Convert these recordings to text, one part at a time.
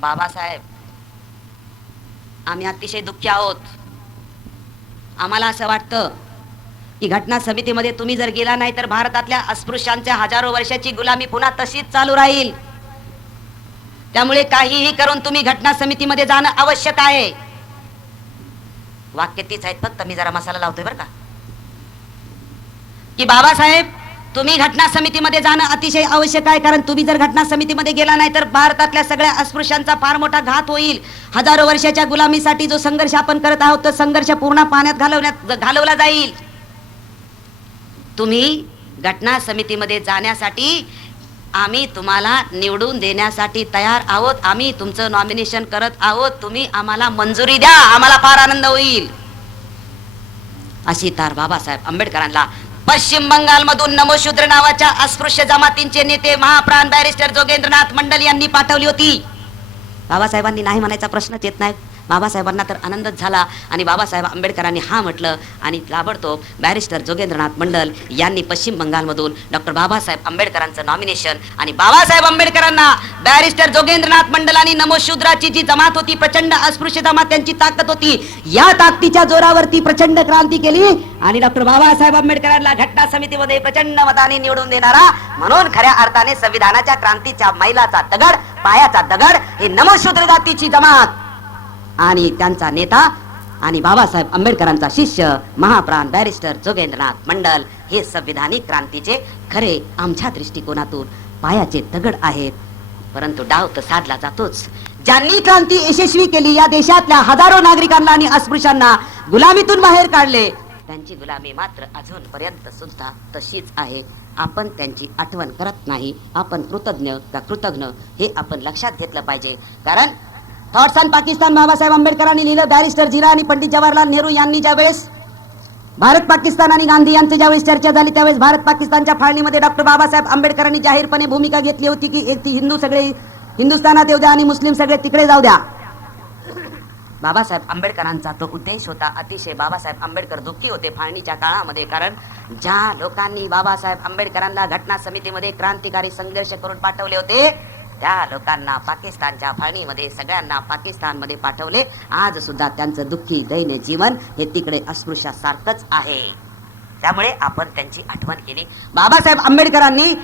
बाबासाहेब, आम्ही अतिशय दुःखी आहोत. आम्हाला असं वाटतं की घटना समितीमध्ये तुम्ही जर गेला नाही तर भारतातल्या अस्पृश्यांच्या हजारो वर्षाची गुलामी पुन्हा तशीच चालू राहील. त्यामुळे काहीही करून तुम्ही घटना समितीमध्ये जाणं आवश्यक आहे. वाक्य तीच आहेत, फक्त मी जरा मसाला लावतोय बरं का. की बाबासाहेब, तुम्ही घटना समितीमध्ये जाणं अतिशय आवश्यक आहे, कारण तुम्ही जर घटना समितीमध्ये गेला नाही तर भारतातल्या सगळ्या अस्पृश्यांचा फार मोठा घात होईल. हजारो वर्षाच्या गुलामीसाठी जो संघर्ष आपण करत आहोत तो संघर्ष पूर्ण पाण्यात घालवला जाईल. तुम्ही घटना समितीमध्ये जाण्यासाठी आम्ही तुम्हाला निवडून देण्यासाठी तयार आहोत. आम्ही तुमचं नॉमिनेशन करत आहोत. तुम्ही आम्हाला मंजुरी द्या, आम्हाला फार आनंद होईल. अशी तार बाबासाहेब आंबेडकरांना पश्चिम बंगालमधून नमोशूद्र नावाच्या अस्पृश्य जमातींचे नेते महाप्राण बॅरिस्टर जोगेंद्रनाथ मंडल यांनी पाठवली होती. बाबासाहेबांनी नाही म्हणायचा प्रश्नच येत नाही. बाबासाहेबांना तर आनंदच झाला आणि बाबासाहेब आंबेडकरांनी हा म्हटलं आणि ताबडतोब बॅरिस्टर जोगेंद्रनाथ मंडल यांनी पश्चिम बंगालमधून डॉक्टर बाबासाहेब आंबेडकरांचं नॉमिनेशन आणि बाबासाहेब आंबेडकरांना बॅरिस्टर जोगेंद्रनाथ मंडल आणि नमोशूद्राची जी जमात होती, प्रचंड अस्पृश्य जमात, त्यांची ताकद होती, या ताकदीच्या जोरावरती प्रचंड क्रांती केली आणि डॉक्टर बाबासाहेब आंबेडकरांना घटना समितीमध्ये प्रचंड मताने निवडून देणारा म्हणून खऱ्या अर्थाने संविधानाच्या क्रांतीच्या मैलाचा दगड, पायाचा दगड हे नमोशूद्र जातीची जमात आणि त्यांचा नेता आणि बाबासाहेब आंबेडकरांचा शिष्य महाप्राण बॅरिस्टर जोगेंद्रनाथ मंडल हे संविधानिक क्रांतीचे खरे आमच्या दृष्टिकोनातून पायाचे दगड आहेत. परंतु डाव तर साधला जातोच. ज्यांनी क्रांती यशस्वी केली, या देशातल्या हजारो नागरिकांना आणि अस्पृश्यांना गुलामीतून बाहेर काढले, त्यांची गुलामी मात्र अजूनपर्यंत सुद्धा तशीच आहे. आपण त्यांची आठवण करत नाही. आपण कृतज्ञ का कृतज्ञ हे आपण लक्षात घेतलं पाहिजे. कारण थॉट्स ऑन पाकिस्तान बाबासाहेब आंबेडकरांनी लिहिलं. बॅरिस्टर जिरा आणि पंडित जवाहरलाल नेहरू यांनी ज्यावेळेस भारत पाकिस्तान आणि गांधी यांची ज्यावेळेस चर्चा झाली त्यावेळेस भारत पाकिस्तानच्या फाळणीमध्ये डॉक्टर बाबासाहेब आंबेडकरांनी जाहीरपणे भूमिका घेतली होती की एक हिंदू सगळे हिंदुस्थानात येऊ द्या आणि मुस्लिम सगळे तिकडे जाऊ द्या. बाबासाहेब आंबेडकरांचा तो उद्देश होता. अतिशय बाबासाहेब आंबेडकर दुःखी होते फाळणीच्या काळामध्ये, कारण ज्या लोकांनी बाबासाहेब आंबेडकरांना घटना समितीमध्ये क्रांतिकारी संघर्ष करून पाठवले होते त्या लोकांना पाकिस्तानच्या फाळणीमध्ये सगळ्यांना पाकिस्तानमध्ये पाठवले. आज सुद्धा त्यांचं दुःखी दैन्य जीवन हे तिकडे अस्पृश्यासारखंच आहे. त्यामुळे आपण त्यांची आठवण केली. बाबासाहेब आंबेडकरांनी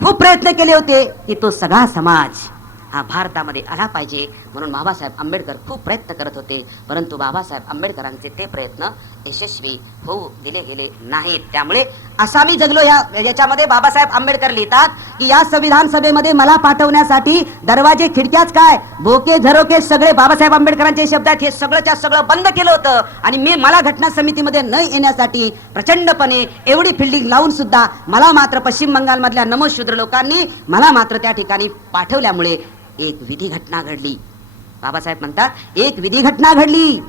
खूप प्रयत्न केले होते की तो सगळा समाज हा भारतामध्ये आला पाहिजे, म्हणून बाबासाहेब आंबेडकर खूप प्रयत्न करत होते. परंतु बाबासाहेब आंबेडकरांचे ते प्रयत्न यशस्वी होऊ दिले गेले नाहीत. त्यामुळे असा मी जगलो याच्यामध्ये बाबासाहेब आंबेडकर लिहितात की या संविधान सभेमध्ये मला पाठवण्यासाठी दरवाजे खिडक्याच काय भोके झरोके सगळे बाबासाहेब आंबेडकरांचे शब्द आहेत, हे सगळंच्या सगळं बंद केलं होतं. आणि मला घटना समितीमध्ये न येण्यासाठी प्रचंडपणे एवढी फिल्डिंग लावून सुद्धा मला मात्र पश्चिम बंगालमधल्या नमोशूद्र लोकांनी मला मात्र त्या ठिकाणी पाठवल्यामुळे एक विधी घटना घडली. बाबासाहेब म्हणतात एक विधी घटना घडली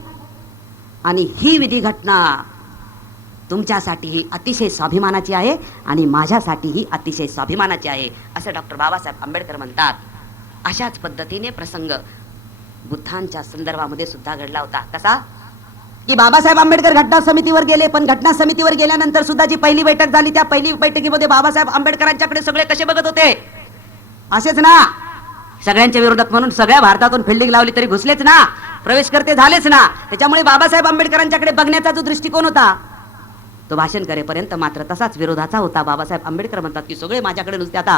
आणि ही विधी घटना तुमच्यासाठी ही अतिशय स्वाभिमानाची आहे आणि माझ्यासाठी ही अतिशय स्वाभिमानाची आहे, असं डॉक्टर बाबासाहेब आंबेडकर म्हणतात. अशाच पद्धतीने प्रसंग बुद्धांच्या संदर्भामध्ये सुद्धा घडला होता. कसा की बाबासाहेब आंबेडकर घटना समितीवर गेले, पण घटना समितीवर गेल्यानंतर सुद्धा जी पहिली बैठक झाली त्या पहिली बैठकीमध्ये बाबासाहेब आंबेडकरांच्याकडे सगळे कसे बघत होते, असेच ना सगळ्यांच्या विरोधात म्हणून सगळ्या भारतातून फिल्डिंग लावली तरी घुसलेच ना, प्रवेश करते झालेच ना. त्याच्यामुळे बाबासाहेब आंबेडकरांच्याकडे बघण्याचा जो दृष्टिकोन होता तो भाषण करेपर्यंत मात्र तसाच विरोधाचा होता. बाबासाहेब आंबेडकर म्हणतात की सगळे माझ्याकडे नुसते आता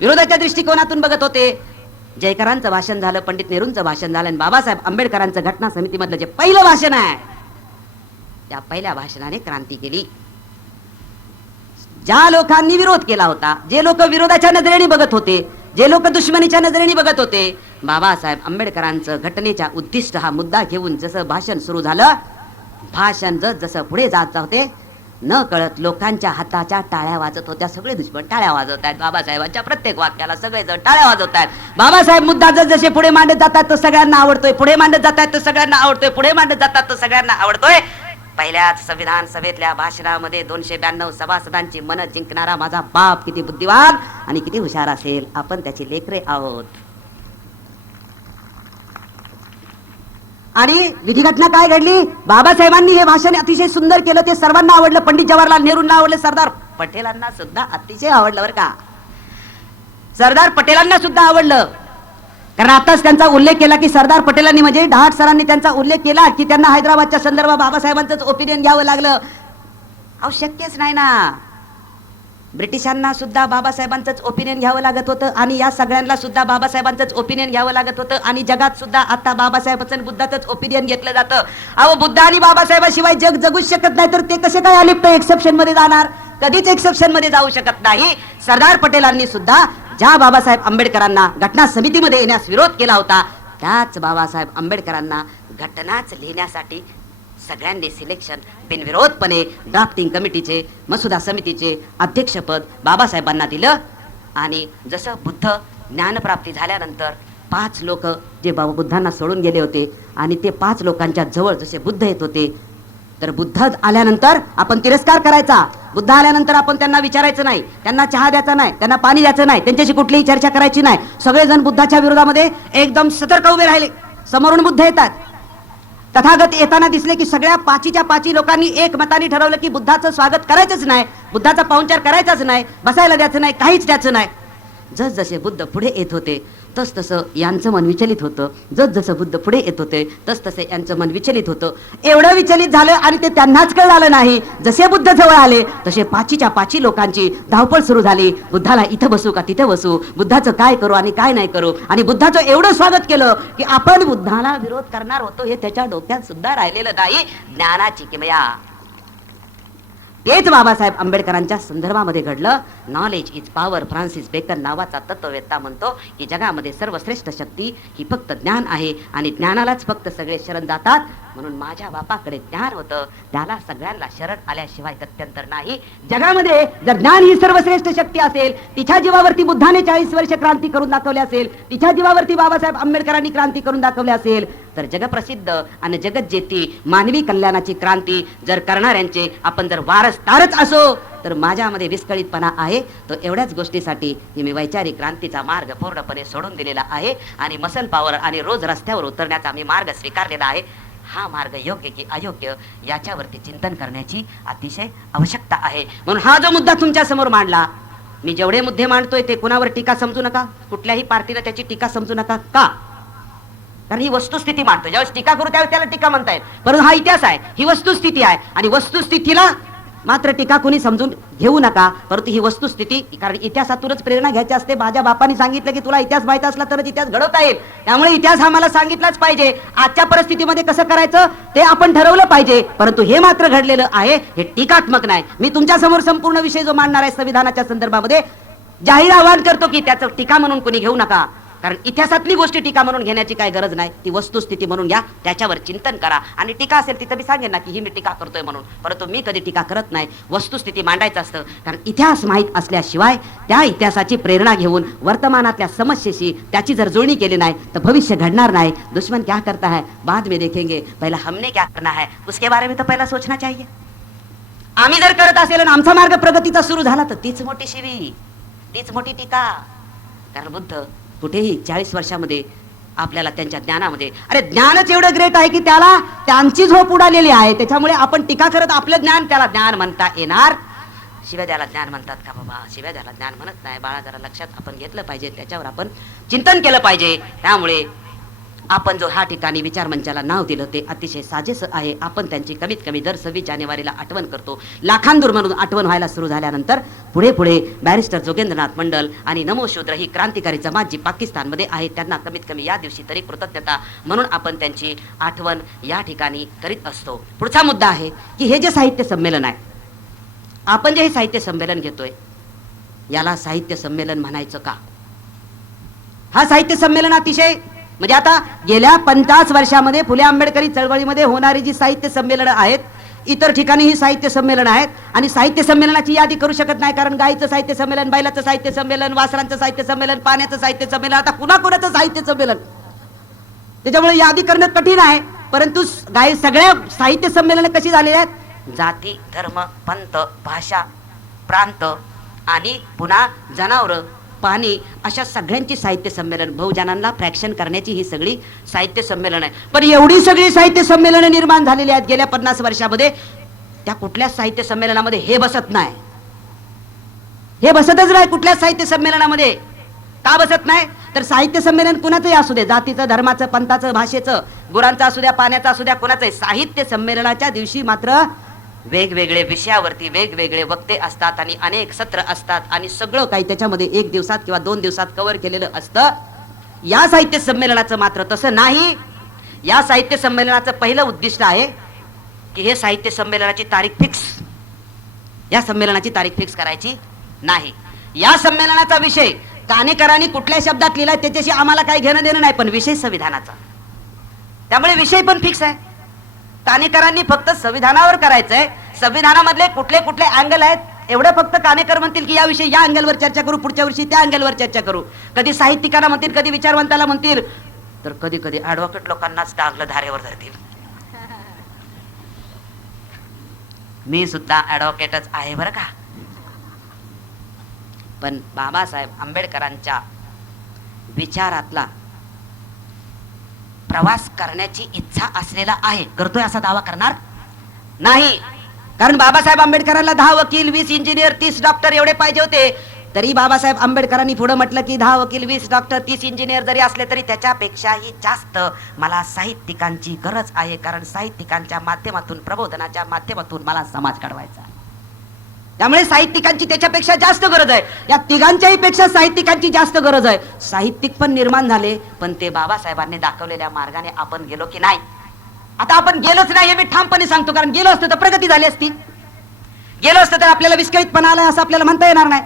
विरोधाच्या दृष्टिकोनातून बघत होते. जयकरांचं भाषण झालं, पंडित नेहरूंचं भाषण झालं आणि बाबासाहेब आंबेडकरांचं घटना समितीमधलं जे पहिलं भाषण आहे त्या पहिल्या भाषणाने क्रांती केली. ज्या लोकांनी विरोध केला होता, जे लोक विरोधाच्या नजरेने बघत होते, जे लोक दुश्मनीच्या नजरेने बघत होते, बाबासाहेब आंबेडकरांचं घटनेच्या उद्दिष्ट हा मुद्दा घेऊन जसं भाषण सुरू झालं, भाषण जसं पुढे जात होते न कळत लोकांच्या हाताच्या टाळ्या वाजत होत्या. सगळे दुश्मन टाळ्या वाजवत आहेत. बाबासाहेबांच्या प्रत्येक वाक्याला सगळेजण टाळ्या वाजवत आहेत. बाबासाहेब मुद्दा जसे पुढे मांडत जातात तो सगळ्यांना आवडतोय, पुढे मांडत जातात तो सगळ्यांना आवडतोय, पुढे मांडत जातात तो सगळ्यांना आवडतोय. पहिल्याच संविधान सभेतल्या भाषणामध्ये 292 सभासदांची मन जिंकणारा माझा बाप किती बुद्धिवान आणि किती हुशार असेल, आपण त्याची लेकरे आहोत. आणि विधी घटना काय घडली, बाबासाहेबांनी हे भाषण अतिशय सुंदर केलं, ते सर्वांना आवडलं. पंडित जवाहरलाल नेहरूंना आवडलं, सरदार पटेलांना सुद्धा अतिशय आवडलं बरं का. सरदार पटेलांना सुद्धा आवडलं. कारण आताच त्यांचा उल्लेख केला की सरदार पटेलांनी म्हणजे डहाट सरांनी त्यांचा उल्लेख केला की त्यांना हैदराबादच्या संदर्भात बाबासाहेबांचंच ओपिनियन घ्यावं लागलं. अहो शक्यच नाही ना. ब्रिटिशांना सुद्धा बाबासाहेबांचंच ओपिनियन घ्यावं लागत होतं आणि या सगळ्यांना सुद्धा बाबासाहेबांचंच ओपिनियन घ्यावं लागत होतं आणि जगात सुद्धा आता बाबासाहेबांचं आणि बुद्धाचंच ओपिनियन घेतलं जातं. अहो बुद्ध आणि बाबासाहेबाशिवाय जग जगूच शकत नाही, तर ते कसे काय अलिप्त एक्सेप्शन मध्ये जाणार? कधीच एक्सेप्शन मध्ये जाऊ शकत नाही. सरदार पटेलांनी सुद्धा ज्या बाबासाहेब आंबेडकरांना घटना समितीमध्ये येण्यास विरोध केला होता, त्याच बाबासाहेब आंबेडकरांना घटनाच लिहिण्यासाठी सगळ्यांनी सिलेक्शन बिनविरोधपणे ड्राफ्टिंग कमिटीचे मसुदा समितीचे अध्यक्षपद बाबासाहेबांना दिलं. आणि जसं बुद्ध ज्ञानप्राप्ती झाल्यानंतर 5 लोक जे बुद्धांना सोडून गेले होते आणि ते 5 लोकांच्या जवळ जसे बुद्ध येत होते, तर बुद्ध आल्यानंतर आपण तिरस्कार करायचा. बुद्ध आल्यानंतर आपण त्यांना विचारायचं नाही, त्यांना चहा द्यायचा नाही, त्यांना पाणी द्यायचं नाही, त्यांच्याशी कुठलीही चर्चा करायची नाही. सगळेजण बुद्धाच्या विरोधामध्ये एकदम सतर्क उभे राहिले. समोरून बुद्ध येतात. तथागत येताना दिसले की सगळ्या 5च्या 5 लोकांनी एक मताने ठरवलं की बुद्धाचं स्वागत करायचंच नाही, बुद्धाचा पाहुणचार करायचाच नाही, बसायला द्यायचं नाही, काहीच द्यायचं नाही. जसजसे बुद्ध पुढे येत होते तसतसं यांचं मन विचलित होतं. जसजसं बुद्ध पुढे येत होते तसतसे यांचं मन विचलित होतं. एवढं विचलित झालं आणि ते त्यांनाच कळलं नाही. जसे बुद्ध जवळ आले तसे 5च्या 5 लोकांची धावपळ सुरू झाली. बुद्धाला इथं बसू का तिथं बसू, बुद्धाचं काय करू आणि काय नाही करू. आणि बुद्धाचं एवढं स्वागत केलं की आपण बुद्धाला विरोध करणार होतो हे त्याच्या डोक्यात सुद्धा राहिलेलं नाही. ज्ञानाची किमया तेच बाबासाहेब आंबेडकरांच्या संदर्भामध्ये घडलं. Knowledge is power. Francis Bacon नावाचा तत्ववेत्ता म्हणतो की जगामध्ये सर्वश्रेष्ठ शक्ती ही फक्त ज्ञान आहे आणि ज्ञानालाच फक्त सगळे शरण जातात. म्हणून माझ्या बापाकडे ज्ञान होतं, त्याला सगळ्यांना शरण आल्याशिवाय गत्यंतर नाही. जगामध्ये जर ज्ञान ही सर्वश्रेष्ठ शक्ती असेल, तिच्या जीवावरती बुद्धाने 40 वर्ष क्रांती करून दाखवली असेल, तिच्या जीवावरती बाबासाहेब आंबेडकरांनी क्रांती करून दाखवली असेल, तर जगप्रसिद्ध आणि जगज्जेती मानवी कल्याणाची क्रांती जर करणाऱ्यांचे आपण जर वारसदारच असो, तर माझ्यामध्ये विस्कळीतपणा आहे. तो एवढ्याच गोष्टीसाठी की मी वैचारिक क्रांतीचा मार्ग पूर्णपणे सोडून दिलेला आहे आणि मसल पॉवर आणि रोज रस्त्यावर उतरण्याचा मी मार्ग स्वीकारलेला आहे. हा मार्ग योग्य की अयोग्य याच्यावरती चिंतन करण्याची अतिशय आवश्यकता आहे. म्हणून हा जो मुद्दा तुमच्या समोर मांडला, मी जेवढे मुद्दे मांडतोय ते कुणावर टीका समजू नका, कुठल्याही पार्टीला त्याची टीका समजू नका. का? कारण ही वस्तुस्थिती मांडतो. ज्यावेळेस टीका करू त्यावेळेस त्याला टीका म्हणता येईल, परंतु हा इतिहास आहे, ही वस्तुस्थिती आहे आणि वस्तुस्थितीला मात्र टीका कोणी समजून घेऊ नका. परंतु ही वस्तुस्थिती, कारण इतिहासातूनच प्रेरणा घ्यायची असते. माझ्या बापांनी सांगितलं की तुला इतिहास माहित असला तरच इतिहास घडवता येईल, त्यामुळे इतिहास हा मला सांगितलाच पाहिजे. आजच्या परिस्थितीमध्ये कसं करायचं ते आपण ठरवलं पाहिजे. परंतु हे मात्र घडलेलं आहे, हे टीकात्मक नाही. मी तुमच्या समोर संपूर्ण विषय जो मांडणार आहे संविधानाच्या संदर्भामध्ये, जाहीर आवाहन करतो की त्याचं टीका म्हणून कोणी घेऊ नका. कारण इतिहासातली गोष्टी टीका म्हणून घेण्याची काय गरज नाही. ती वस्तुस्थिती म्हणून घ्या, त्याच्यावर चिंतन करा. आणि टीका असेल तिथं मी सांगेन ना की ही मी टीका करतोय म्हणून, परंतु मी कधी टीका करत नाही. वस्तुस्थिती मांडायचं असतं. कारण इतिहास माहीत असल्याशिवाय त्या इतिहासाची प्रेरणा घेऊन वर्तमानातल्या समस्येशी त्याची जर जुळणी केली नाही तर भविष्य घडणार नाही. दुश्मन क्या करता है बाद में देखेंगे, पहला हमने क्या करना है उसके बारे में तो पहला सोचना चाहिए. आम्ही जर करत असेल आणि आमचा मार्ग प्रगतीचा सुरू झाला तर तीच मोठी शिवी, तीच मोठी टीका. कारण बुद्ध कुठेही 40 वर्षामध्ये आपल्याला त्यांच्या ज्ञानामध्ये, अरे ज्ञानच एवढं ग्रेट आहे की त्याला त्यांची झोप उडालेली आहे. त्याच्यामुळे आपण टीका करत आपलं ज्ञान त्याला ज्ञान म्हणता येणार. शिव्या द्याला ज्ञान म्हणतात का बाबा? शिव्या द्याला ज्ञान म्हणत नाही बाळा. जरा लक्षात आपण घेतलं पाहिजे, त्याच्यावर आपण चिंतन केलं पाहिजे. त्यामुळे आपण जो ह्या ठिकाणी विचार मंचाला नाव दिलं ते अतिशय साजेस आहे. आपण त्यांची कमीत कमी दर 26 जानेवारीला आठवण करतो. लाखांदूर म्हणून आठवण व्हायला सुरू झाल्यानंतर पुढे पुढे बॅरिस्टर जोगेंद्रनाथ मंडल आणि नमो शूद्र ही क्रांतिकारी जमात जी पाकिस्तानमध्ये आहे त्यांना कमीत कमी या दिवशी तरी कृतज्ञता म्हणून आपण त्यांची आठवण या ठिकाणी करीत असतो. पुढचा मुद्दा आहे की हे जे साहित्य संमेलन आहे, आपण जे हे साहित्य संमेलन घेतोय याला साहित्य संमेलन म्हणायचं का? हा साहित्य संमेलन अतिशय म्हणजे आता गेल्या 50 वर्षामध्ये फुले आंबेडकरी चळवळीमध्ये होणारी जी साहित्य संमेलन आहेत, इतर ठिकाणी ही साहित्य संमेलन आहेत. आणि साहित्य संमेलनाची यादी करू शकत नाही, कारण गायीचं साहित्य संमेलन, बैलाचं साहित्य संमेलन, वासरांचं साहित्य संमेलन, पाण्याचं साहित्य संमेलन, आता कुणाकुणाचं साहित्य संमेलन, त्याच्यामुळे यादी करणं कठीण आहे. परंतु सगळ्या साहित्य संमेलन कशी झालेली आहेत? जाती, धर्म, पंथ, भाषा, प्रांत आणि पुन्हा जनावर, पाणी, अशा सगळ्यांची साहित्य संमेलन, बहुजनांना फ्रॅक्शन करण्याची ही सगळी साहित्य संमेलन आहे. पण एवढी सगळी साहित्य संमेलन निर्माण झालेली आहेत गेल्या 50 वर्षामध्ये, त्या कुठल्याच साहित्य संमेलनामध्ये हे बसत नाही. हे बसतच नाही कुठल्याच साहित्य संमेलनामध्ये. का बसत नाही? तर साहित्य संमेलन कुणाचंही असू दे, जातीचं, धर्माचं, पंथाचं, भाषेचं, गुरांचं असू द्या, पाण्याचं असू द्या, कुणाचंही, साहित्य संमेलनाच्या दिवशी मात्र वेगवेगळे विषयावरती वेगवेगळे वक्ते असतात आणि अनेक सत्र असतात आणि सगळं काही त्याच्यामध्ये 1 दिवसात किंवा 2 दिवसात कव्हर केलेलं असतं. या साहित्य संमेलनाचं मात्र तसं नाही. या साहित्य संमेलनाचं पहिलं उद्दिष्ट आहे की हे साहित्य संमेलनाची तारीख फिक्स, या संमेलनाची तारीख फिक्स करायची नाही. या संमेलनाचा विषय काणेकरांनी कुठल्या शब्दात लिहिलाय त्याच्याशी आम्हाला काही घेणं देणं नाही, पण विषय संविधानाचा, त्यामुळे विषय पण फिक्स आहे. काणेकरांनी फक्त संविधानावर करायचंय. संविधानामधले कुठले कुठले अँगल आहेत एवढं फक्त काणेकर म्हणतील की याविषयी या अँगलवर चर्चा करू, पुढच्या वर्षी त्या अँगलवर चर्चा करू. कधी साहित्यिकांना म्हणतील, कधी विचारवंताला म्हणतील, तर कधी कधी ऍडव्होकेट लोकांनाच डागलं धारेवर धरतील. मी सुद्धा ऍडव्होकेटच आहे बरं का, पण बाबासाहेब आंबेडकरांच्या विचारातला प्रवास करण्याची इच्छा असलेला आहे. करतोय असा दावा करणार नाही. कारण बाबासाहेब आंबेडकरांना 10 वकील, 20 इंजिनियर, 30 डॉक्टर एवढे पाहिजे होते. तरी बाबासाहेब आंबेडकरांनी पुढे म्हटलं की 10 वकील, 20 डॉक्टर, 30 इंजिनियर जरी असले तरी त्याच्यापेक्षाही जास्त मला साहित्यिकांची गरज आहे. कारण साहित्यिकांच्या माध्यमातून, प्रबोधनाच्या माध्यमातून मला समाज घडवायचा. त्यामुळे साहित्यिकांची त्याच्यापेक्षा जास्त गरज आहे. या तिघांच्याही पेक्षा साहित्यिकांची जास्त गरज आहे. साहित्यिक पण निर्माण झाले, पण ते बाबासाहेबांनी दाखवलेल्या मार्गाने आपण गेलो की नाही? आता आपण गेलोच नाही हे मी ठामपणे सांगतो, कारण गेलो असतं तर प्रगती झाली असती. गेलो असतं तर आपल्याला विस्कळीतपणा आलाय असं आपल्याला म्हणता येणार नाही.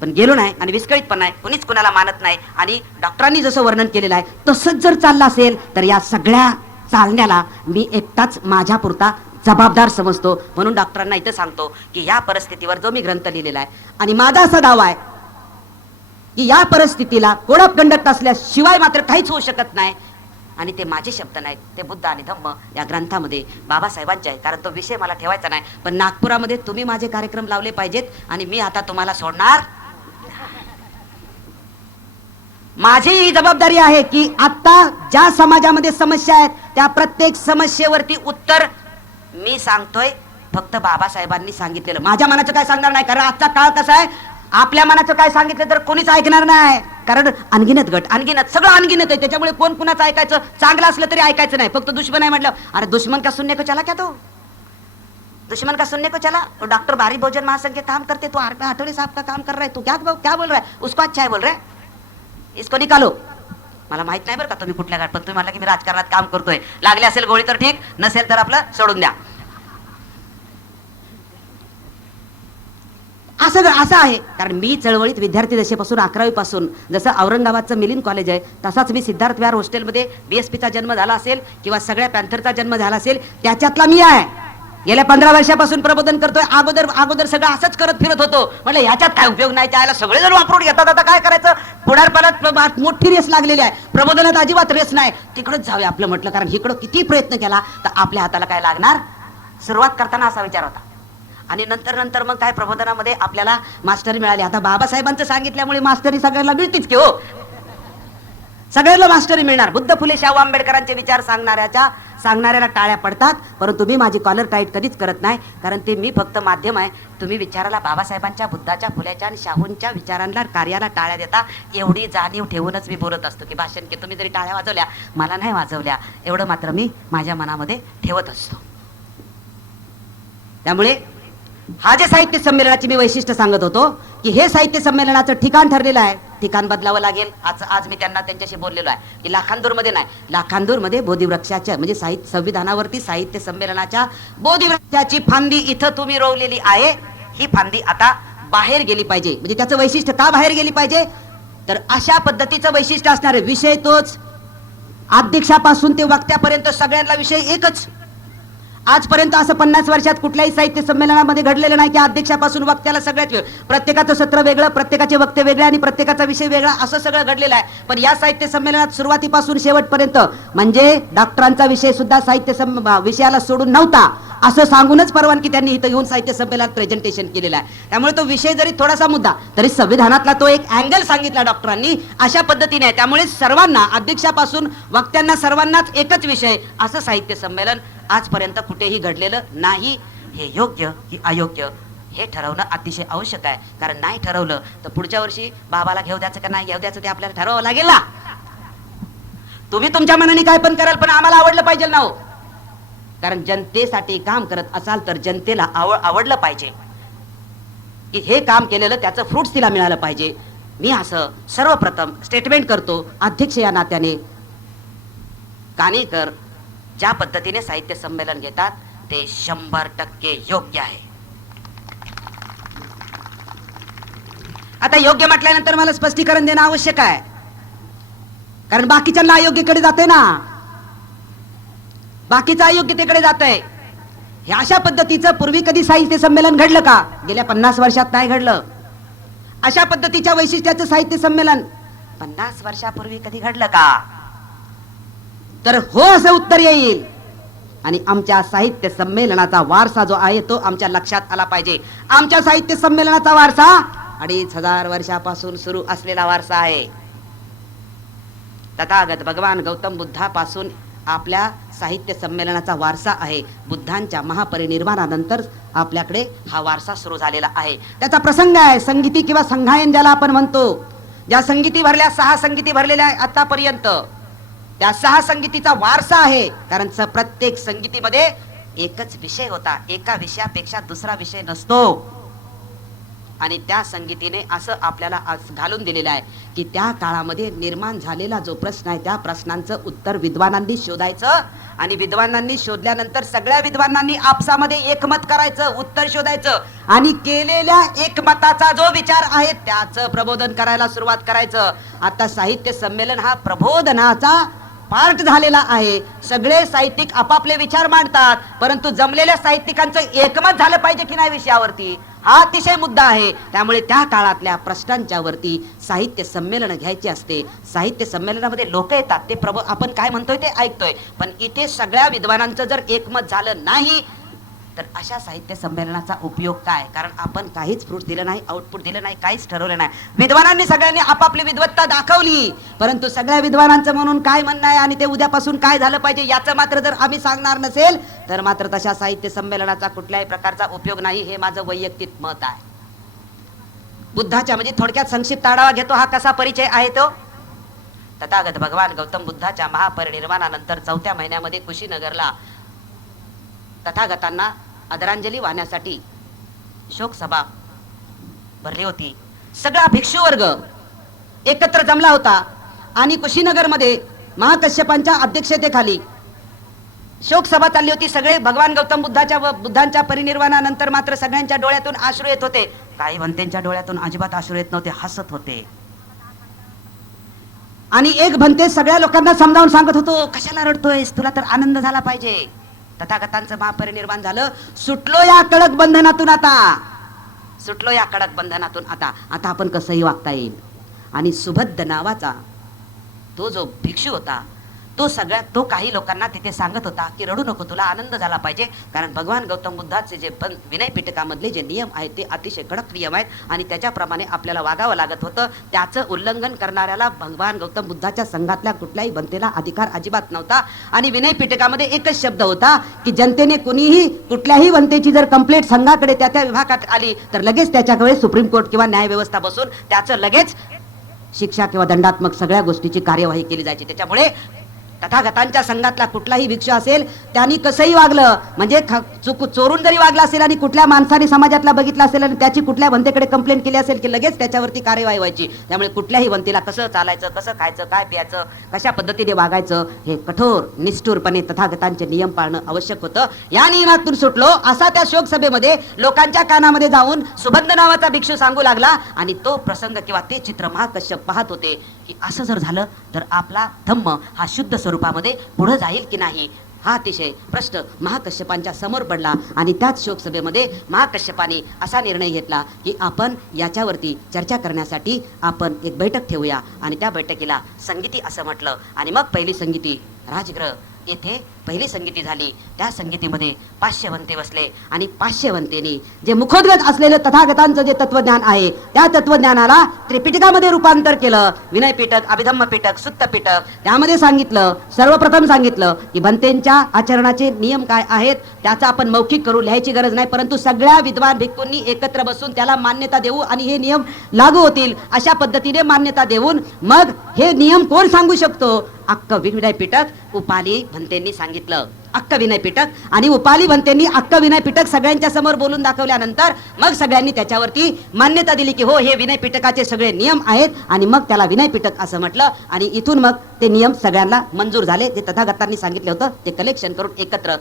पण गेलो नाही आणि विस्कळीतपणा आहे, कुणीच कुणाला मानत नाही. आणि डॉक्टरांनी जसं वर्णन केलेलं आहे तसंच जर चाललं असेल तर या सगळ्या चालण्याला मी एकटाच माझ्या पुरता जबाबदार समजतो. म्हणून डॉक्टरांना इथं सांगतो की या परिस्थितीवर जो मी ग्रंथ लिहिलेला आहे आणि माझा असा दावा आहे की या परिस्थितीला कोड ऑफ कंडक्ट असल्याशिवाय मात्र काहीच होऊ शकत नाही. आणि ते माझे शब्द नाहीत, ते बुद्ध आणि धम्म या ग्रंथामध्ये बाबासाहेबांचे आहे. कारण तो विषय मला ठेवायचा नाही, पण नागपुरामध्ये तुम्ही माझे कार्यक्रम लावले पाहिजेत आणि मी आता तुम्हाला सोडणार. माझी ही जबाबदारी आहे की आता ज्या समाजामध्ये समस्या आहेत त्या प्रत्येक समस्येवरती उत्तर मी सांगतोय. फक्त बाबासाहेबांनी सांगितलेलं, माझ्या मनाचं काय सांगणार नाही. कारण आजचा काळ कसा आहे, आपल्या मनाचं काय सांगितलं तर कोणीच ऐकणार नाही. कारण अनगिनत गट, अनगिनत सगळं अनगिनत आहे. त्याच्यामुळे कोण कुणाचं ऐकायचं, चांगलं असलं तरी ऐकायचं नाही. फक्त दुश्मन आहे म्हटलं, अरे दुश्मन का सुनने को चला क्या? तो दुश्मन का सुनने को चला? डॉक्टर भारी बहुजन महासंघ के काम करते, तो आठवले साहब का काम कर रहा है, तो क्या बोल रहा है? उसको अच्छा है बोल रहा है, इसको निकालो. मला माहित नाही बरं का तुम्ही कुठल्या गाठ, पण तुम्ही म्हणला की मी राजकारणात काम करतोय. लागले असेल गोळी तर ठीक, नसेल तर आपलं सोडून द्या. असं आहे. कारण मी चळवळीत विद्यार्थी दशेपासून 11वी पासून, जसं औरंगाबादचं मिलिंद कॉलेज आहे तसाच मी सिद्धार्थ विहार हॉस्टेलमध्ये बीएसपीचा जन्म झाला असेल किंवा सगळ्या पॅन्थरचा जन्म झाला असेल, त्याच्यातला मी आहे. गेल्या 15 वर्षापासून प्रबोधन करतोय. अगोदर सगळं असंच करत फिरत होतो. म्हटलं ह्याच्यात काय उपयोग नाही, त्याला सगळे जण वापरून घेतात. आता काय करायचं? पुढारपणात मोठी रेस लागलेली आहे, प्रबोधनात अजिबात रेस नाही. तिकडंच जाऊया आपलं म्हटलं. कारण इकडं किती प्रयत्न केला तर आपल्या हाताला काय लागणार? सुरुवात करताना असा विचार होता. आणि नंतर मग काय प्रबोधनामध्ये आपल्याला मास्टरी मिळाली. आता बाबासाहेबांचं सांगितल्यामुळे मास्टरी सगळ्यांना मिळतीच की हो, सगळ्यांना मास्टरी मिळणार. बुद्ध, फुले, शाहू आंबेडकरांचे विचार सांगणाऱ्याला टाळ्या पडतात, परंतु मी माझी कॉलर टाईट कधीच करत नाही. कारण ते मी फक्त माध्यम आहे. तुम्ही विचाराला बाबासाहेबांच्या, बुद्धाच्या, फुल्याच्या आणि शाहूंच्या विचारांना, कार्याला टाळ्या देता, एवढी जाणीव ठेवूनच मी बोलत असतो की भाषण की तुम्ही जरी टाळ्या वाजवल्या, मला नाही वाजवल्या, एवढं मात्र मी माझ्या मनामध्ये ठेवत असतो. त्यामुळे हा जे साहित्य संमेलनाची मी वैशिष्ट्य सांगत होतो की हे साहित्य संमेलनाचं ठिकाण ठरलेलं आहे. ठिकाण बदलावं लागेल. आज मी त्यांच्याशी बोललेलो आहे की लाखांदूरमध्ये नाही, लाखांदूरमध्ये बोधिवृक्षाच्या म्हणजे संविधानावरती साहित्य संमेलनाच्या बोधिवृक्षाची फांदी इथं तुम्ही रोवलेली आहे. ही फांदी आता बाहेर गेली पाहिजे. म्हणजे त्याचं वैशिष्ट्य का बाहेर गेली पाहिजे? तर अशा पद्धतीचं वैशिष्ट्य असणारे विषय तोच, अध्यक्षापासून ते वक्त्यापर्यंत सगळ्यांना विषय एकच. आजपर्यंत असं 50 वर्षात कुठल्याही साहित्य संमेलनामध्ये घडलेलं नाही की अध्यक्षापासून वक्त्याला सगळ्यात प्रत्येकाचं सत्र वेगळं, प्रत्येकाचे वक्ते वेगळे आणि प्रत्येकाचा विषय वेगळा, असं सगळं घडलेलं आहे. पण या साहित्य संमेलनात सुरुवातीपासून शेवटपर्यंत म्हणजे डॉक्टरांचा विषय सुद्धा विषयाला सोडून नव्हता असं सांगूनच परवानगी त्यांनी इथं येऊन साहित्य संमेलनात प्रेझेंटेशन केलेलं आहे. त्यामुळे तो विषय जरी थोडासा मुद्दा तरी संविधानातला तो एक अँगल सांगितला डॉक्टरांनी अशा पद्धतीने आहे. त्यामुळे सर्वांना, अध्यक्षापासून वक्त्यांना, सर्वांनाच एकच विषय असं साहित्य संमेलन आजपर्यंत कुठेही घडलेलं नाही. हे योग्य की अयोग्य हे ठरवणं अतिशय आवश्यक आहे. कारण नाही ठरवलं तर पुढच्या वर्षी बाबाला घेऊ द्यायचं का नाही घेऊ द्यायचं ते आपल्याला ठरवावं लागेल ना. तुम्ही तुमच्या मनाने काय पण कराल, पण आम्हाला आवडलं पाहिजे ना हो. कारण जनतेसाठी काम करत असाल तर जनतेला आवडलं पाहिजे की हे काम केलेलं त्याचं फ्रुट्स तिला मिळालं पाहिजे. मी असं सर्वप्रथम स्टेटमेंट करतो अध्यक्ष या नात्याने, कानेकर ज्या पद्धतीने साहित्य संमेलन घेतात ते 100% योग्य आहे. आता योग्य म्हटल्यानंतर मला स्पष्टीकरण देणं आवश्यक आहे, कारण बाकीच्यांना अयोग्यकडे जाते ना, बाकीचं अयोग्यतेकडे जात आहे. हे अशा पद्धतीचं पूर्वी कधी साहित्य संमेलन घडलं का? गेल्या 50 वर्षात नाही घडलं. अशा पद्धतीच्या वैशिष्ट्याचं साहित्य संमेलन 50 वर्षापूर्वी कधी घडलं का? तर हो असं उत्तर येईल. आणि आमच्या साहित्य संमेलनाचा वारसा जो आहे तो आमच्या लक्षात आला पाहिजे. आमच्या साहित्य संमेलनाचा वारसा 2500 वर्षापासून सुरू असलेला वारसा आहे. तथागत भगवान गौतम बुद्धापासून आपल्या साहित्य संमेलनाचा वारसा आहे. बुद्धांच्या महापरिनिर्वाणानंतर आपल्याकडे हा वारसा सुरू झालेला आहे. त्याचा प्रसंग आहे संगीती किंवा संघायन ज्याला आपण म्हणतो. ज्या संगीती भरल्या 6 संगीती भरलेल्या आहे आतापर्यंत, त्या 6 संगीतीचा वारसा आहे. कारण प्रत्येक संगीतीमध्ये एकच विषय होता, एका विषयापेक्षा दुसरा विषय नसतो. आणि त्या संगीतीने असं आपल्याला घालून दिलेलं आहे की त्या काळामध्ये निर्माण झालेला जो प्रश्न आहे त्या प्रश्नांचं उत्तर विद्वानांनी शोधायचं, आणि विद्वानांनी शोधल्यानंतर सगळ्या विद्वानांनी आपसामध्ये एकमत करायचं, उत्तर शोधायचं, आणि केलेल्या एकमताचा जो विचार आहे त्याचं प्रबोधन करायला सुरुवात करायचं. आता साहित्य संमेलन हा प्रबोधनाचा पार्ट झालेला आहे. सगळे साहित्यिक आपापले विचार मांडतात, परंतु जमलेल्या साहित्यिकांचं एकमत झालं पाहिजे की नाही विषयावरती, हा अतिशय मुद्दा आहे. त्यामुळे त्या काळातल्या प्रश्नांच्या वरती साहित्य संमेलन घ्यायचे असते. साहित्य संमेलनामध्ये लोक येतात, ते आपण काय म्हणतोय ते ऐकतोय, पण इथे सगळ्या विद्वानांचं जर एकमत झालं नाही तर अशा साहित्य संमेलनाचा उपयोग काय? कारण आपण काहीच फ्रूट दिलं नाही, आउटपुट दिलं नाही, काहीच ठरवलं नाही. विद्वानांनी सगळ्यांनी आपापली विद्वत्ता दाखवली, परंतु सगळ्या विद्वानांचं म्हणून काय म्हणणं आहे आणि ते उद्यापासून काय झालं पाहिजे याचं मात्र जर आम्ही सांगणार नसेल तर मात्र तशा साहित्य संमेलनाचा कुठल्याही प्रकारचा उपयोग नाही. हे माझं वैयक्तिक मत आहे. बुद्धाच्या म्हणजे थोडक्यात संक्षिप्त आढावा घेतो. हा कसा परिचय आहे तो? तथागत भगवान गौतम बुद्धाच्या महापरिनिर्वाणानंतर 4थ्या महिन्यामध्ये कुशीनगरला तथागतांना आदरांजली वाहण्यासाठी शोक सभा भरली होती. सगळा भिक्षू वर्ग एकत्र जमला होता आणि कुशीनगरमध्ये महाकश्यपांच्या अध्यक्षतेखाली शोक सभा चालली होती. सगळे भगवान गौतम बुद्धांच्या परिनिर्वाणानंतर मात्र सगळ्यांच्या डोळ्यातून अश्रू येत होते. काही भंतेंच्या डोळ्यातून अजिबात अश्रू येत नव्हते, हसत होते. आणि एक भंते सगळ्या लोकांना समजावून सांगत होतो, कशाला रडतोयस, तुला तर आनंद झाला पाहिजे. तथागतांचं महापरिनिर्वाण झालं, सुटलो या कडक बंधनातून, आता सुटलो या कडक बंधनातून, आता आपण कसंही वागता येईल. आणि सुबद्ध नावाचा तो जो भिक्षू होता तो काही लोकांना तिथे सांगत होता की रडू नको, तुला आनंद झाला पाहिजे. कारण भगवान गौतम बुद्धाचे जे विनय पिटकामधले जे नियम आहेत ते अतिशय कडक नियम आहेत आणि त्याच्याप्रमाणे आपल्याला वागावं लागत होतं. त्याचं उल्लंघन करणाऱ्याला भगवान गौतम बुद्धाच्या संघातल्या कुठल्याही बनतेला अधिकार अजिबात नव्हता. आणि विनय पिटकामध्ये एकच शब्द होता की जनतेने कुणीही कुठल्याही बनतेची जर कंप्लेंट संघाकडे त्या विभागात आली तर लगेच त्याच्याकडे सुप्रीम कोर्ट किंवा न्याय व्यवस्था बसून त्याचं लगेच शिक्षा किंवा दंडात्मक सगळ्या गोष्टीची कार्यवाही केली जायची. त्याच्यामुळे तथागतांच्या संघातला कुठलाही भिक्षू असेल त्यांनी कसंही वागलं, म्हणजे चोरून जरी वागला असेल आणि कुठल्या माणसाने समाजातला बघितला असेल आणि त्याची कुठल्या बनतेकडे कंप्लेंट केली असेल की लगेच त्याच्यावरती कार्यवाही व्हायची. त्यामुळे कुठल्याही बनतेला कसं चालायचं, कसं खायचं, काय प्यायचं, कशा पद्धतीने वागायचं हे कठोर निष्ठुरपणे तथागतांचे नियम पाळणं आवश्यक होतं. या नियमातून सुटलो असा त्या शोक सभेमध्ये लोकांच्या कानामध्ये जाऊन सुबंध नावाचा भिक्षू सांगू लागला. आणि तो प्रसंग किंवा ते चित्र महाकश्यप पाहत होते की असं जर झालं तर आपला धम्म हा शुद्ध स्वरूपामध्ये पुढे जाईल की नाही, हा अतिशय प्रश्न महाकश्यपांच्या समोर पडला. आणि त्याच शोकसभेमध्ये महाकश्यपाने असा निर्णय घेतला की आपण याच्यावरती चर्चा करण्यासाठी आपण एक बैठक ठेवूया. आणि त्या बैठकीला संगीती असं म्हटलं. आणि मग पहिली संगीती राजगृह येथे पहिली संगीती झाली. त्या संगीतीमध्ये 500 वंते बसले आणि 500 वंतेनी जे मुखोद्गत असलेलं तथागतांचं जे तत्वज्ञान आहे त्या तत्वज्ञानाला त्रिपिटकामध्ये रूपांतर केलं. विनय पिटक, अभिधम्म पिटक, सुत्त पिटक. त्यामध्ये सांगितलं, सर्वप्रथम सांगितलं की भंतेंच्या आचरणाचे नियम काय आहेत. त्याचा आपण मौखिक करून लिहायची गरज नाही, परंतु सगळ्या विद्वान भिक्खूंनी एकत्र बसून त्याला मान्यता देऊ आणि हे नियम लागू होतील अशा पद्धतीने मान्यता देऊन मग हे नियम कोण सांगू शकतो. अक्क विनय पिटक, उपाली भंतेंनी सांगितलं. अक्क विनय पिटक आणि उपाली भंतेंनी अक्क विनय पिटक सगळ्यांच्या समोर बोलून दाखवल्यानंतर मग सगळ्यांनी त्याच्यावरती मान्यता दिली की हो हे विनय पिटकाचे सगळे नियम आहेत आणि मग त्याला विनय पिटक असं म्हटलं. आणि इथून मग ते नियम सगळ्यांना मंजूर झाले. जे तथागतांनी सांगितले होतं ते कलेक्शन करून एकत्र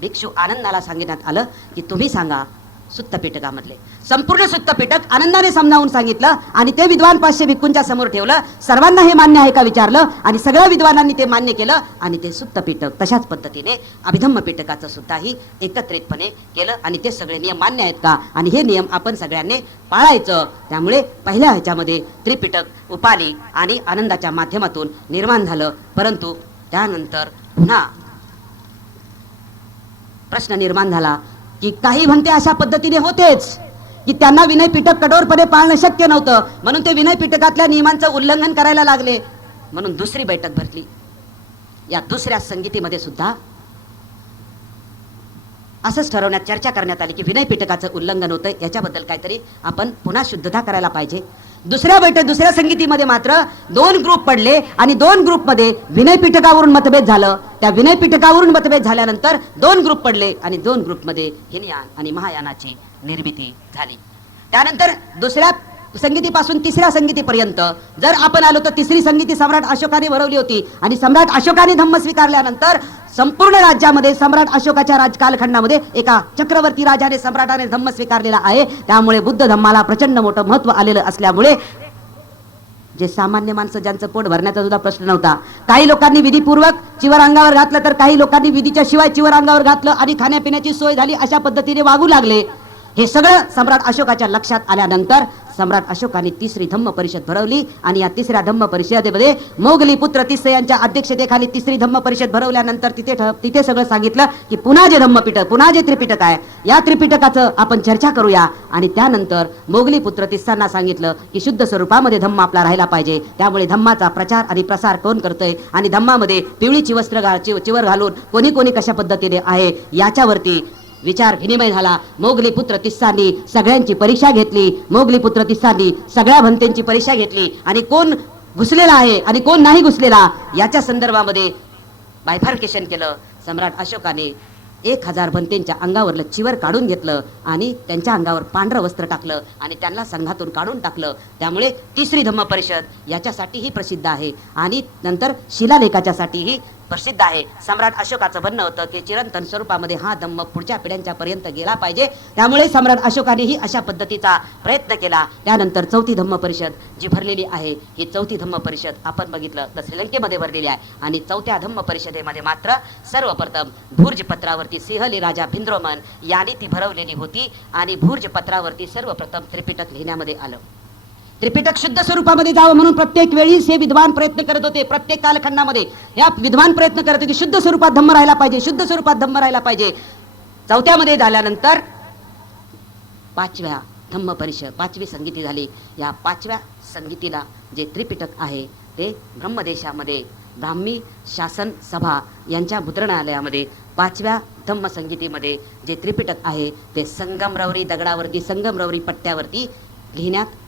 भिक्षू आनंदाला सांगण्यात आलं की तुम्ही सांगा. सुत्त पिटकामधले संपूर्ण सुत्त पिटक आनंदाने समजावून सांगितलं आणि ते विद्वान 500 भिक्खूंच्या समोर ठेवलं. सर्वांना हे मान्य आहे का विचारलं आणि सगळ्या विद्वानांनी ते मान्य केलं आणि ते सुत्त पिटक तशाच पद्धतीने अभिधम्म पिटकाचं सुद्धाही एकत्रितपणे केलं आणि ते सगळे नियम मान्य आहेत का आणि हे नियम आपण सगळ्यांनी पाळायचं. त्यामुळे पहिल्या ह्याच्यामध्ये त्रिपिटक उपाली आणि आनंदाच्या माध्यमातून निर्माण झालं. परंतु त्यानंतर पुन्हा प्रश्न निर्माण झाला की काही भंते अशा पद्धतीने होतेच की त्यांना विनय पिटक कठोरपणे पाळणं शक्य नव्हतं, म्हणून ते विनय पिटकातल्या नियमांचं उल्लंघन करायला लागले. म्हणून दुसरी बैठक भरली. या दुसऱ्या संगीतीमध्ये सुद्धा असंच ठरवण्यात चर्चा करण्यात आली की विनय पिटकाचं उल्लंघन होतं, याच्याबद्दल काहीतरी आपण पुन्हा शुद्धता करायला पाहिजे. दुसऱ्या संगीतीमध्ये मात्र 2 ग्रुप पडले आणि 2 ग्रुपमध्ये विनय पिटकावरून मतभेद झालं. त्या विनय पिटकावरून मतभेद झाल्यानंतर 2 ग्रुप पडले आणि 2 ग्रुपमध्ये हिनयान आणि महायानाची निर्मिती झाली. त्यानंतर दुसऱ्या संगीतीपासून तिसऱ्या संगीतीपर्यंत जर आपण आलो तर तिसरी संगीती सम्राट अशोकाने भरवली होती आणि सम्राट अशोकाने धम्म स्वीकारल्यानंतर संपूर्ण राज्यामध्ये सम्राट अशोकाच्या राजकालखंडामध्ये एका चक्रवर्ती राजाने सम्राटाने धम्म स्वीकारलेला आहे. त्यामुळे बुद्ध धम्माला प्रचंड मोठं महत्व आलेलं असल्यामुळे जे सामान्य माणसं ज्यांचं पोट भरण्याचा सुद्धा प्रश्न नव्हता, काही लोकांनी विधीपूर्वक चिवर अंगावर घातलं तर काही लोकांनी विधीच्या शिवाय चिवर अंगावर घातलं आणि खाण्यापिण्याची सोय झाली, अशा पद्धतीने वागू लागले. हे सगळं सम्राट अशोकाच्या लक्षात आल्यानंतर सम्राट अशोकाने तिसरी धम्म परिषद भरवली आणि या तिसऱ्या धम्म परिषदेमध्ये मोगली पुत्र तिस्से यांच्या अध्यक्षतेखाली तिसरी धम्म परिषद भरवल्यानंतर तिथे सगळं सांगितलं की पुन्हा जे धम्मपिटक, पुन्हा जे त्रिपिटक आहे या त्रिपिटकाचं आपण चर्चा करूया. आणि त्यानंतर मोगली पुत्र तिस्सांना सांगितलं की शुद्ध स्वरूपामध्ये धम्म आपला राहिला पाहिजे. त्यामुळे धम्माचा प्रचार आणि प्रसार कोण करतोय आणि धम्मामध्ये पिवळीची चिवर घालून कोणी कोणी कशा पद्धतीने आहे याच्यावरती विचार विनिमय झाला. मोगली पुत्र तिस्सांनी सगळ्यांची परीक्षा घेतली. मोगली पुत्र तिस्सांनी सगळ्या भंतेंची परीक्षा घेतली आणि कोण घुसलेला आहे आणि कोण नाही घुसलेला याच्या संदर्भामध्ये बायफार्केशन केलं. सम्राट अशोकाने 1000 भंतेंच्या अंगावरलं चिवर काढून घेतलं आणि त्यांच्या अंगावर पांढरं वस्त्र टाकलं आणि त्यांना संघातून काढून टाकलं. त्यामुळे तिसरी धम्म परिषद याच्यासाठीही प्रसिद्ध आहे आणि नंतर शिलालेखाच्यासाठीही प्रसिद्ध आहे. सम्राट अशोकाचं म्हणणं होतं की चिरंतन स्वरूपामध्ये हा धम्म पुढच्या पिढ्यांच्या पर्यंत गेला पाहिजे. त्यामुळे सम्राट अशोकानेही अशा पद्धतीचा प्रयत्न केला. त्यानंतर चौथी धम्म परिषद जी भरलेली आहे ही चौथी धम्म परिषद आपण बघितलं तर श्रीलंकेमध्ये भरलेली आहे आणि चौथ्या धम्म परिषदेमध्ये मात्र सर्वप्रथम भूर्जपत्रावरती सिंहली राजा भिंद्रोमन यांनी ती भरवलेली होती आणि भूर्जपत्रावरती सर्वप्रथम त्रिपिटक लिहिण्यामध्ये आलं. त्रिपिटक शुद्ध स्वरूपामध्ये जावं म्हणून प्रत्येक वेळीच हे विद्वान प्रयत्न करत होते. प्रत्येक कालखंडामध्ये या विद्वान प्रयत्न करत होते शुद्ध स्वरूपात धम्म राहायला पाहिजे, शुद्ध स्वरूपात धम्म राहायला पाहिजे. चौथ्यामध्ये झाल्यानंतर 5व्या धम्म परिषद 5वी संगीती झाली. या 5व्या संगीतीला जे त्रिपिटक आहे ते ब्रह्मदेशामध्ये ब्राह्मी शासन सभा यांच्या मुद्रणालयामध्ये 5व्या धम्म संगीतीमध्ये जे त्रिपिटक आहे ते संगमरवरी दगडावरती, संगमरवरी पट्ट्यावरती लिहिण्यात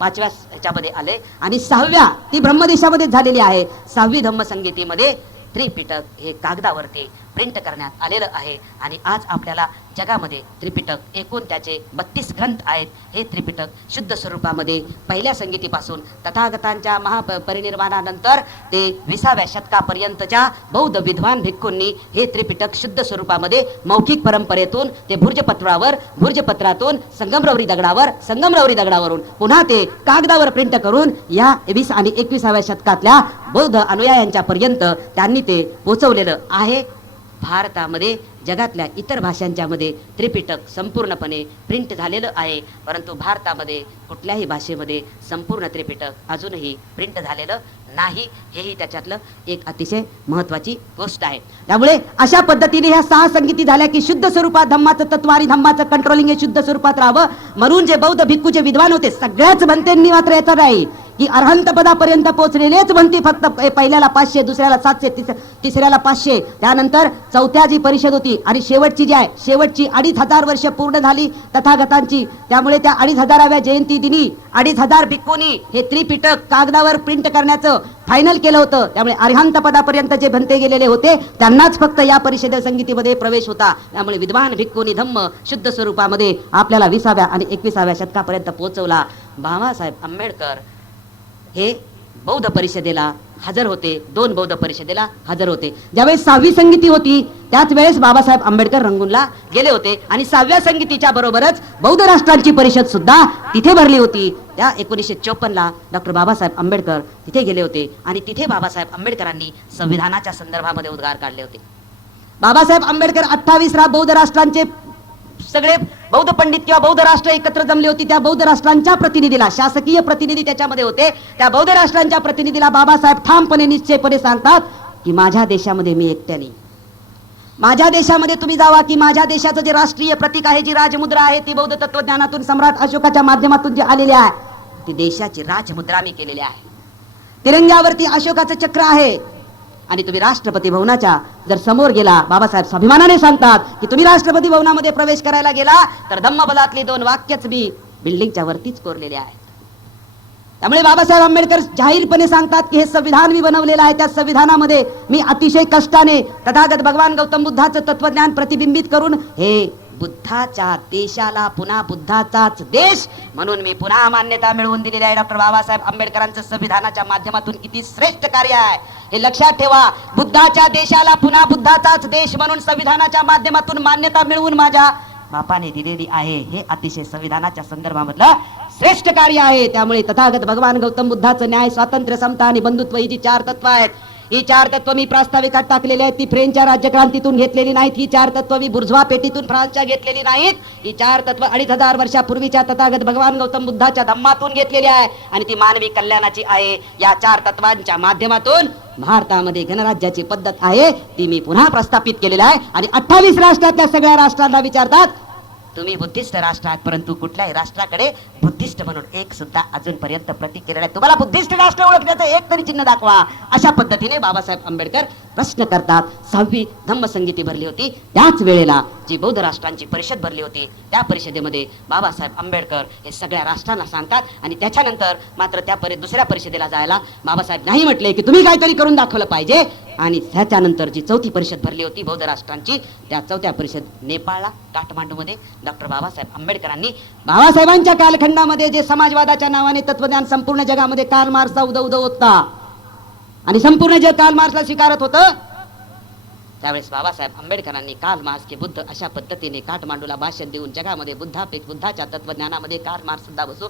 5व्या ह्याच्यामध्ये आले आणि 6व्या ती ब्रह्मदेशामध्ये झालेली आहे. 6वी धम्म संगीतीमध्ये त्रिपिटक हे कागदावरती प्रिंट करण्यात आलेलं आहे आणि आज आपल्याला जगामध्ये त्रिपिटक एकूण त्याचे 32 ग्रंथ आहेत. हे त्रिपिटक शुद्ध स्वरूपामध्ये पहिल्या संगीतीपासून तथागतांच्या महापरिनिर्वाणानंतर ते 20व्या शतकापर्यंतच्या बौद्ध विद्वान भिक्खूंनी हे त्रिपिटक शुद्ध स्वरूपामध्ये मौखिक परंपरेतून ते भूर्जपत्रावर, भूर्जपत्रातून संगमरवरी दगडावर, संगमरवरी दगडावरून पुन्हा ते कागदावर प्रिंट करून या 20 आणि 21व्या शतकातल्या बौद्ध अनुयायांच्या पर्यंत त्यांनी ते पोहोचवलेलं आहे. भारतामध्ये जगातल्या इतर भाषांच्या मध्ये त्रिपिटक संपूर्णपणे प्रिंट झालेलं आहे, परंतु भारतामध्ये कुठल्याही भाषेमध्ये संपूर्ण त्रिपिटक अजूनही प्रिंट झालेलं नाही. हेही त्याच्यातलं एक अतिशय महत्वाची गोष्ट आहे. त्यामुळे अशा पद्धतीने ह्या 6 संगीती झाल्या की शुद्ध स्वरूपात धम्माचं तत्व आणि धम्माचं कंट्रोलिंग हे शुद्ध स्वरूपात राहावं म्हणून जे बौद्ध भिक्खूचे विद्वान होते सगळ्याच भंतेंनी मात्र याचा नाही की अरहंत पदापर्यंत पोहोचलेलेच म्हणते फक्त पहिल्याला 500, दुसऱ्याला 700, तिसऱ्याला 500, त्यानंतर चौथ्या जी परिषद होती आणि शेवटची जी आहे शेवटची 2500 वर्ष पूर्ण झाली तथागतांची. त्यामुळे त्या 2500व्या जयंती दिनी 2500 भिक्खूंनी हे त्रिपिटक कागदावर प्रिंट करण्याचं फायनल केलं होतं. त्यामुळे अरहंत पदापर्यंत जे भंते गेलेले होते त्यांनाच फक्त या परिषद संगीतीमध्ये प्रवेश होता. त्यामुळे विद्वान भिक्खूंनी धम्म शुद्ध स्वरूपामध्ये आपल्याला 20व्या आणि 21व्या शतकापर्यंत पोहोचवला. बाबासाहेब आंबेडकर हे बौद्ध परिषदेला हजर होते, 2 बौद्ध परिषदेला हजर होते. ज्यावेळेस 6वी संगीती होती त्याच वेळेस बाबासाहेब आंबेडकर रंगूनला गेले होते आणि 6व्या संगीतीच्या बरोबरच बौद्ध राष्ट्रांची परिषद सुद्धा तिथे भरली होती. त्या 1954ला डॉक्टर बाबासाहेब आंबेडकर तिथे गेले होते आणि तिथे बाबासाहेब आंबेडकरांनी संविधानाच्या संदर्भामध्ये उद्गार काढले होते. बाबासाहेब आंबेडकर 28 बौद्ध राष्ट्रांचे सगळे बौद्ध पंडित किंवा बौद्ध राष्ट्र एकत्र जमले होती. त्या बौद्ध राष्ट्रांच्या प्रतिनिधीला, शासकीय प्रतिनिधी त्याच्यामध्ये होते, त्या बौद्ध राष्ट्रांच्या प्रतिनिधीला बाबासाहेब ठामपणे निश्चयपणे सांगतात की माझ्या देशामध्ये मी एकट्याने, माझ्या देशामध्ये तुम्ही जावा की माझ्या देशाचं जे राष्ट्रीय प्रतीक आहे, जी राजमुद्रा आहे ती बौद्ध तत्वज्ञानातून सम्राट अशोकाच्या माध्यमातून जी आलेली आहे ती देशाची राजमुद्रा मी केलेली आहे. तिरंग्यावरती अशोकाचं चक्र आहे आणि तुम्ही राष्ट्रपती भवनाच्या जर समोर गेला, बाबासाहेब स्वाभिमानाने सांगतात की तुम्ही राष्ट्रपती भवनामध्ये प्रवेश करायला गेला तर धम्मपदातली 2 वाक्यच मी बिल्डिंगच्या वरतीच कोरलेले आहेत. त्यामुळे बाबासाहेब आंबेडकर जाहीरपणे सांगतात की हे संविधान मी बनवलेलं आहे, त्या संविधानामध्ये मी अतिशय कष्टाने तथागत भगवान गौतम बुद्धाचं तत्वज्ञान प्रतिबिंबित करून हे बुद्धाच्या देशाला पुन्हा बुद्धाचाच देश म्हणून मी पुन्हा मान्यता मिळवून दिलेली आहे. डॉक्टर बाबासाहेब आंबेडकरांचं संविधानाच्या माध्यमातून किती श्रेष्ठ कार्य आहे हे लक्षात ठेवा. बुद्धाच्या देशाला पुन्हा बुद्धाचाच देश म्हणून संविधानाच्या माध्यमातून मान्यता मिळवून माझ्या बापाने दिलेली आहे. हे अतिशय संविधानाच्या संदर्भामधलं श्रेष्ठ कार्य आहे. त्यामुळे तथागत भगवान गौतम बुद्धाचं न्याय, स्वातंत्र्य, समता आणि बंधुत्व ही जी 4 तत्व आहेत, ही 4 तत्व मी प्रास्ताविकात टाकलेली आहेत. ती फ्रेंचच्या राज्यक्रांतीतून घेतलेली नाहीत. ही 4 तत्व मी बुर्झवा पेटीतून फ्रान्सच्या घेतलेली नाहीत. ही 4 तत्व 2500 वर्षापूर्वीच्या तथागत भगवान गौतम बुद्धाच्या धम्मातून घेतलेली आहे आणि ती मानवी कल्याणाची आहे. या 4 तत्वांच्या माध्यमातून भारतामध्ये गणराज्याची पद्धत आहे ती मी पुन्हा प्रस्थापित केलेली आहे. आणि 28 राष्ट्रातल्या सगळ्या राष्ट्रांना विचारतात तुम्ही बुद्धिस्ट राष्ट्र आहात, परंतु कुठल्याही राष्ट्राकडे बुद्धिस्ट म्हणून एक सुद्धा अजूनपर्यंत प्रतीक केलेलं आहे. तुम्हाला बुद्धिस्ट राष्ट्र ओळखण्याचं एक तरी चिन्ह दाखवा. अशा पद्धतीने बाबासाहेब आंबेडकर प्रश्न करतात. 6वी धम्मसंगीती भरली होती त्याच वेळेला जी बौद्ध राष्ट्रांची परिषद भरली होती त्या परिषदेमध्ये बाबासाहेब आंबेडकर हे सगळ्या राष्ट्रांना सांगतात आणि त्याच्यानंतर मात्र त्या दुसऱ्या परिषदेला जायला बाबासाहेब नाही म्हटले की तुम्ही काहीतरी करून दाखवलं पाहिजे. आणि त्याच्यानंतर जी 4थी परिषद भरली होती बौद्ध राष्ट्रांची, त्या 4थ्या परिषद नेपाळला काठमांडूमध्ये डॉक्टर बाबासाहेब आंबेडकरांनी बाबासाहेबांच्या कालखंडामध्ये जे समाजवादाच्या नावाने तत्वज्ञान संपूर्ण जगामध्ये कार्ल मार्क्सचा उदो होता आणि संपूर्ण जग कार्ल मार्क्सला स्वीकारत होतं, त्यावेळेस बाबासाहेब आंबेडकरांनी कार्ल मार्क्स के बुद्ध अशा पद्धतीने काठमांडूला भाषण देऊन जगामध्ये बुद्धाच्या तत्वज्ञानामध्ये कार्ल मार्क्स सुद्धा बसू,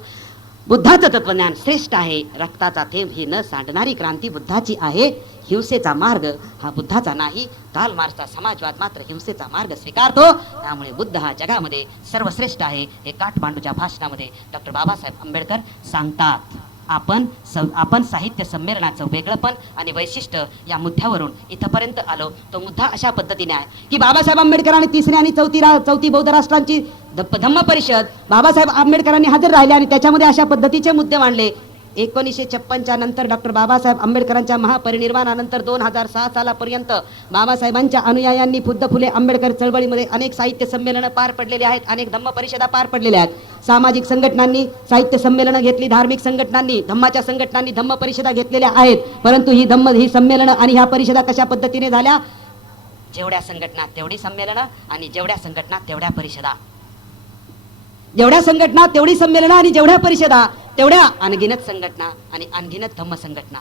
बुद्धाचं तत्वज्ञान श्रेष्ठ आहे, रक्ताचा थेंब ही न सांडणारी क्रांती बुद्धाची आहे, हिंसेचा मार्ग हा बुद्धाचा नाही, कार्ल मार्क्सचा समाजवाद मात्र हिंसेचा मार्ग स्वीकारतो. त्यामुळे बुद्ध हा जगामध्ये सर्वश्रेष्ठ आहे हे काठमांडूच्या भाषणामध्ये डॉक्टर बाबासाहेब आंबेडकर सांगतात. आपण साहित्य संमेलनाचं वेगळंपण आणि वैशिष्ट्य या मुद्द्यावरून इथपर्यंत आलो. तो मुद्दा अशा पद्धतीने आहे की बाबासाहेब आंबेडकरांनी 3री आणि 4थी बौद्ध राष्ट्रांची धम्म परिषद बाबासाहेब आंबेडकरांनी हजर राहिले आणि त्याच्यामध्ये अशा पद्धतीचे मुद्दे मांडले. 1956च्या नंतर डॉक्टर बाबासाहेब आंबेडकरांच्या महापरिनिर्वाणानंतर 2006 सालापर्यंत बाबासाहेबांच्या अनुयायांनी बुद्ध फुले आंबेडकर चळवळीमध्ये अनेक साहित्य संमेलनं पार पडलेली आहेत, अनेक धम्म परिषदा पार पडलेल्या आहेत. सामाजिक संघटनांनी साहित्य संमेलनं घेतली, धार्मिक संघटनांनी धम्माच्या संघटनांनी धम्म परिषदा घेतलेल्या आहेत. परंतु ही संमेलनं आणि ह्या परिषदा कशा पद्धतीने झाल्या? जेवढ्या संघटना तेवढी संमेलनं आणि जेवढ्या संघटना तेवढ्या परिषदा, जेवढ्या संघटना तेवढी संमेलनं आणि जेवढ्या परिषदा तेवढ्या अनगिनत संघटना आणि अनगिनत धम्म संघटना.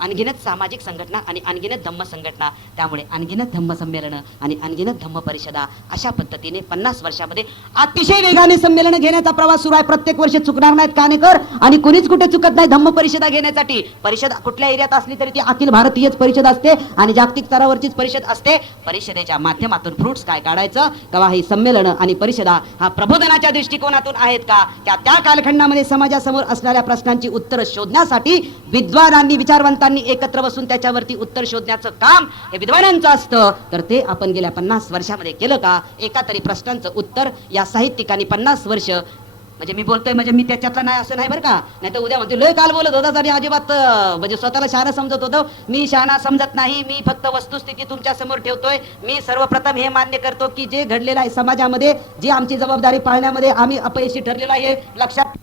अनगिनत सामाजिक संघटना आणि अनगिनत धम्म संघटना, त्यामुळे अनगिनत धम्म संमेलनं आणि अनगिनत धम्म परिषदा अशा पद्धतीने 50 वर्षामध्ये अतिशय वेगाने संमेलन घेण्याचा प्रवास सुरू आहे. प्रत्येक वर्षी चुकणार नाहीत कानेकर, आणि कुणीच कुठे चुकत नाही धम्म परिषदा घेण्यासाठी. परिषद कुठल्या एरियात असली तरी ती अखिल भारतीयच परिषद असते आणि जागतिक स्तरावरचीच परिषद असते. परिषदेच्या माध्यमातून फ्रुट्स काय काढायचं किंवा ही संमेलनं आणि परिषदा हा प्रबोधनाच्या दृष्टिकोनातून आहेत का, त्या कालखंडामध्ये समाजासमोर असलेल्या प्रश्नांची उत्तर शोधण्यासाठी विद्वानांनी विचारवंतांनी एकत्र बसून त्याच्यावरती उत्तर शोधण्याचं काम हे विद्वानांचं असतं. तर ते आपण गेल्या 50 वर्षामध्ये केलं का? एका तरी प्रश्नांचं उत्तर या साहित्यिकांनी 50 वर्ष, म्हणजे मी बोलतोय म्हणजे मी त्याच्यातला नाही असं नाही बरं का, नाही तर उद्या म्हणते लय काल बोलत होता आणि अजिबात म्हणजे स्वतःला शहाणा समजत होतो. मी शहाणा समजत नाही, मी फक्त वस्तुस्थिती तुमच्या समोर ठेवतोय. मी सर्वप्रथम हे मान्य करतो की जे घडलेलं आहे समाजामध्ये, जी आमची जबाबदारी पाळण्यामध्ये आम्ही अपयशी ठरलेलो आहे लक्षात